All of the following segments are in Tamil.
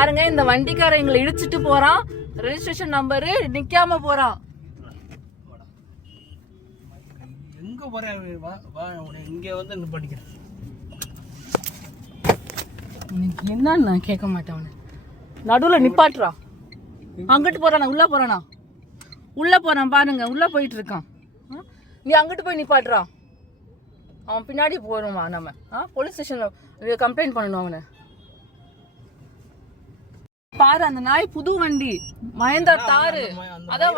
பாருங்க இந்த வண்டிக்காரன் எங்களை இடிச்சிட்டு போறான். ரெஜிஸ்ட்ரேஷன் நம்பரு நிக்காம போறான். எங்க போற? இங்க வந்து படிக்கிறேன். என்னன்னு கேட்க மாட்டேன். நடுவுல நிப்பாட்டுறான். அங்கிட்டு போறானா உள்ள போறானா? உள்ள போறான் பாருங்க. உள்ள போயிட்டு இருக்கான். நீ அங்கிட்டு போய் நிப்பாட்டுறான். அவன் பின்னாடி போறோமா நம்ம? போலீஸ் ஸ்டேஷன்ல கம்ப்ளைண்ட் பண்ணணும் அவனை. பாரு அந்த நாய் புது வண்டி மஹேந்திரா தாரு. அதான்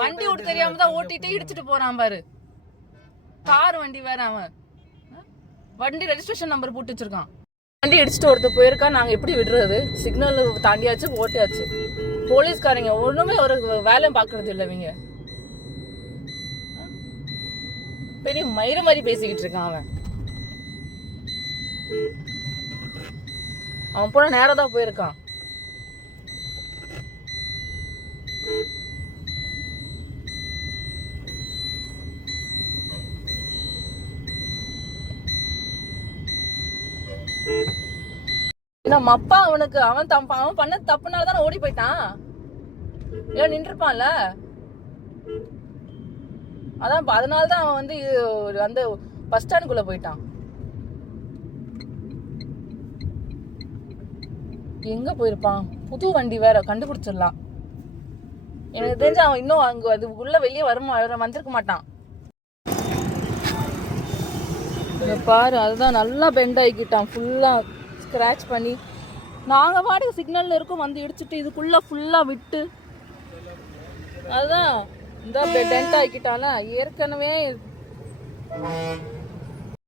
வண்டி ஓட்டு தெரியாம தான் ஓட்டிட்டு இடிச்சிட்டு போறான் பாரு. தார் வண்டி வேற. அவன் வண்டி ரெஜிஸ்ட்ரேஷன் நம்பர் போட்டு வச்சிருக்கான். வண்டி இடிச்சுட்டு ஒருத்தர் போயிருக்கா. நாங்க எப்படி விடுறது? சிக்னல் தாண்டியாச்சு, ஓட்டியாச்சு. போலீஸ்காரங்க ஒண்ணுமே ஒரு வேலையும் பாக்குறது இல்லை. இவங்க பெரிய மயிறு மாதிரி பேசிக்கிட்டு இருக்கான். அவன் போன நேரம் தான் போயிருக்கான். நம்ம அப்பா அவனுக்கு அவன் பண்ண தப்புனாலதானே ஓடி போயிட்டான். ஏன் நின்றுப்பான்ல? அதான் அதனாலதான் அவன் வந்து அந்த பஸ் ஸ்டாண்டுக்குள்ள போயிட்டான். எங்க போயிருப்பான்? புது வண்டி வேற, கண்டுபிடிச்சிடலாம். எனக்கு தெரிஞ்சு அவன் இன்னும் அங்க அது உள்ள வெளியே வந்திருக்க மாட்டான். பாரு அதுதான் நல்லா பெண்ட் ஆகிக்கிட்டான். ஃபுல்லா ஸ்க்ராட்ச் பண்ணி நாங்கள் பாட்டுக்கு சிக்னலில் இருக்கும் வந்து இடிச்சிட்டு இதுக்குள்ளே ஃபுல்லாக விட்டு அதுதான் இந்த டென்ட் ஆக்கிட்டால ஏற்கனவே